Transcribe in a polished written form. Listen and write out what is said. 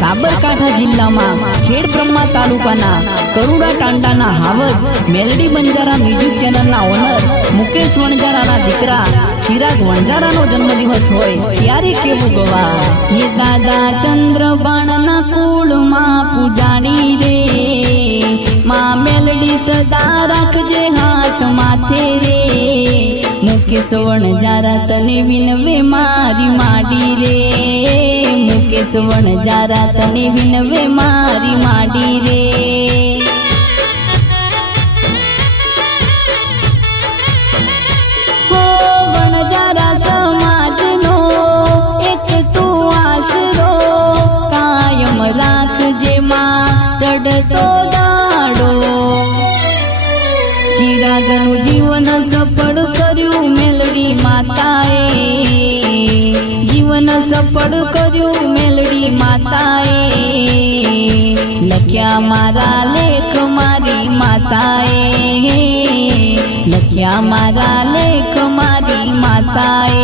સાબરકાંઠા જિલ્લામાં ખેડબ્રહ્મા તાલુકાના કરુડા ટાંડાના હાવજ મેલડી બંજારા મ્યુઝિક ચેનલના ઓનર મુકેશ વણજારાના દીકરા ચિરાગ વણજારાનો જન્મદિવસ હોય ત્યારે કેવું ગવા હે દાદા ચંદ્રબાણના કુળમાં પૂજાણી રે માં મેલડી સદા રાખજે હાથ માથે રે મુકેશ વણજારા તને વિનવે મારી માડી રે મુકેશ વણજારા તને વિનવે મારી માડી રે હો વણજારા સમાજનો એક તું આશરો કાયમ રાખજે માં ચડતો દાડો ચિરાગનું જીવન સફળ કર્યું મેલડી માતાએ જીવન સફળ કર્યું મેલડી માતાએ લખ્યા મારા લેખ મારી માતાએ લખ્યા મારા લેખ મારી માતાએ